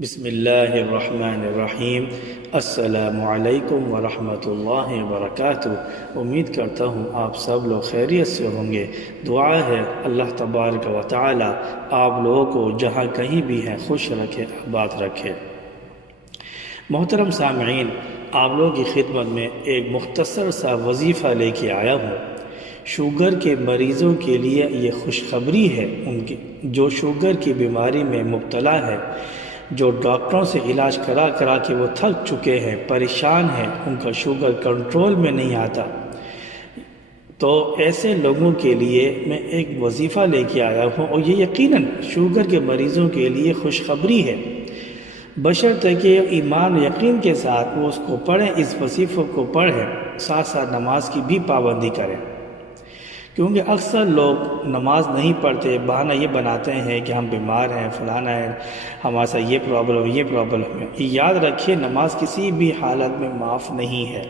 بسم اللہ الرحمن الرحیم۔ السلام علیکم ورحمۃ اللہ وبرکاتہ۔ امید کرتا ہوں آپ سب لوگ خیریت سے ہوں گے۔ دعا ہے اللہ تبارک و تعالی آپ لوگوں کو جہاں کہیں بھی ہیں خوش رکھے، آباد رکھے۔ محترم سامعین، آپ لوگوں کی خدمت میں ایک مختصر سا وظیفہ لے کے آیا ہوں۔ شوگر کے مریضوں کے لیے یہ خوشخبری ہے، ان کی جو شوگر کی بیماری میں مبتلا ہے، جو ڈاکٹروں سے علاج کرا کے وہ تھک چکے ہیں، پریشان ہیں، ان کا شوگر کنٹرول میں نہیں آتا، تو ایسے لوگوں کے لیے میں ایک وظیفہ لے کے آیا ہوں، اور یہ یقیناً شوگر کے مریضوں کے لیے خوشخبری ہے، بشرطے کہ ایمان یقین کے ساتھ وہ اس کو پڑھیں، اس وظیفے کو پڑھیں، ساتھ ساتھ نماز کی بھی پابندی کریں۔ کیونکہ اکثر لوگ نماز نہیں پڑھتے، بہانہ یہ بناتے ہیں کہ ہم بیمار ہیں، فلانا ہے، ہمارے ساتھ یہ پرابلم ہے۔ یاد رکھیے، نماز کسی بھی حالت میں معاف نہیں ہے۔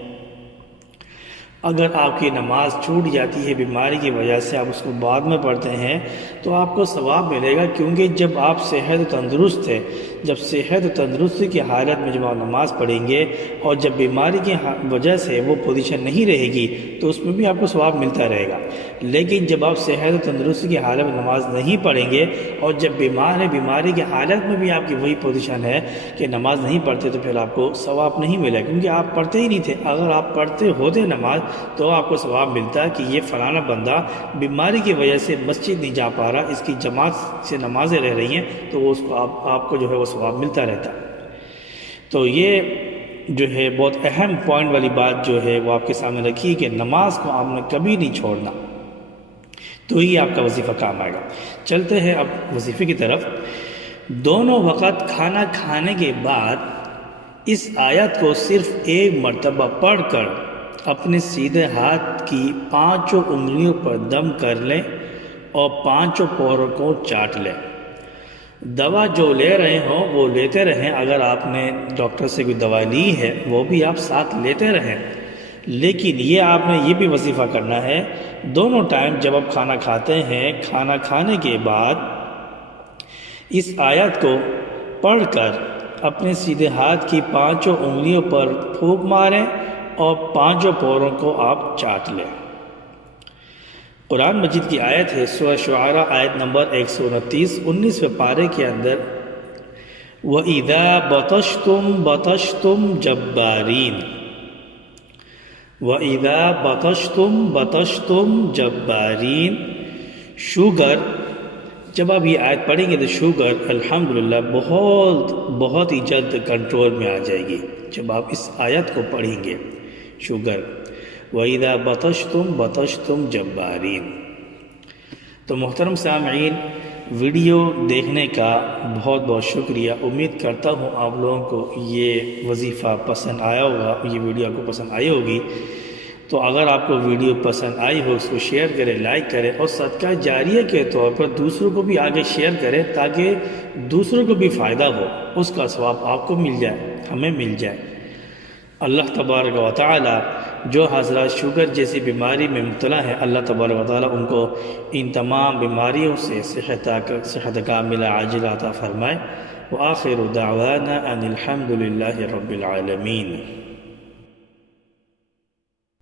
اگر آپ کی نماز چھوٹ جاتی ہے بیماری کی وجہ سے، آپ اس کو بعد میں پڑھتے ہیں تو آپ کو ثواب ملے گا، کیونکہ جب آپ صحت و تندرست ہے، جب صحت و تندرستی کی حالت میں جب آپ نماز پڑھیں گے، اور جب بیماری کی وجہ سے وہ پوزیشن نہیں رہے گی تو اس میں بھی آپ کو ثواب ملتا رہے گا۔ لیکن جب آپ صحت و تندرستی کی حالت میں نماز نہیں پڑھیں گے، اور جب بیمار ہے، بیماری کی حالت میں بھی آپ کی وہی پوزیشن ہے کہ نماز نہیں پڑھتے، تو پھر آپ کو ثواب نہیں ملے، کیونکہ آپ پڑھتے ہی نہیں تھے۔ اگر آپ پڑھتے ہوتے نماز تو آپ کو ثواب ملتا کہ یہ فلانا بندہ بیماری کی وجہ سے مسجد نہیں جا پا رہا، اس کی جماعت سے نمازیں رہ رہی ہیں، تو وہ اس کو آپ کو جو ہے وہ ثواب ملتا رہتا۔ تو یہ جو ہے بہت اہم پوائنٹ والی بات جو ہے وہ آپ کے سامنے رکھی کہ نماز کو آپ نے کبھی نہیں چھوڑنا، تو ہی آپ کا وظیفہ کام آئے گا۔ چلتے ہیں اب وظیفے کی طرف۔ دونوں وقت کھانا کھانے کے بعد اس آیت کو صرف ایک مرتبہ پڑھ کر اپنے سیدھے ہاتھ کی 5 انگلیوں پر دم کر لیں اور 5 پوروں کو چاٹ لیں۔ دوا جو لے رہے ہوں وہ لیتے رہیں، اگر آپ نے ڈاکٹر سے کوئی دوا لی ہے وہ بھی آپ ساتھ لیتے رہیں، لیکن یہ آپ نے یہ بھی وظیفہ کرنا ہے، دونوں ٹائم جب آپ کھانا کھاتے ہیں، کھانا کھانے کے بعد اس آیت کو پڑھ کر اپنے سیدھے ہاتھ کی 5 انگلیوں پر پھونک ماریں اور 5 پوروں کو آپ چاٹ لیں۔ قرآن مجید کی آیت ہے، سورہ شعراء آیت نمبر 129، 19ویں پارے کے اندر، وَإِذَا بَطَشْتُمْ بَطَشْتُمْ جَبَّارِينَ، وَإِذَا بَطَشْتُمْ بَطَشْتُمْ جَبَّارِينَ۔ شوگر، جب آپ یہ آیت پڑھیں گے تو شوگر الحمدللہ بہت ہی جلد کنٹرول میں آ جائے گی، جب آپ اس آیت کو پڑھیں گے، شوگر۔ وَإِذَا بَطَشْتُمْ بَطَشْتُمْ جَبَّارِينَ۔ تو محترم سامعین، ویڈیو دیکھنے کا بہت بہت شکریہ۔ امید کرتا ہوں آپ لوگوں کو یہ وظیفہ پسند آیا ہوگا، یہ ویڈیو آپ کو پسند آئی ہوگی۔ تو اگر آپ کو ویڈیو پسند آئی ہو، اس کو شیئر کریں، لائک کریں، اور صدقہ جاریہ کے طور پر دوسروں کو بھی آگے شیئر کریں، تاکہ دوسروں کو بھی فائدہ ہو، اس کا ثواب آپ کو مل جائے، ہمیں مل جائے۔ اللہ تبارک و تعالی جو حضرات شوگر جیسی بیماری میں مبتلا ہے، اللہ تبارک و تعالی ان کو ان تمام بیماریوں سے صحت کاملہ عاجلہ عطا فرمائے۔ وآخر دعوانا ان الحمد للہ رب العالمین۔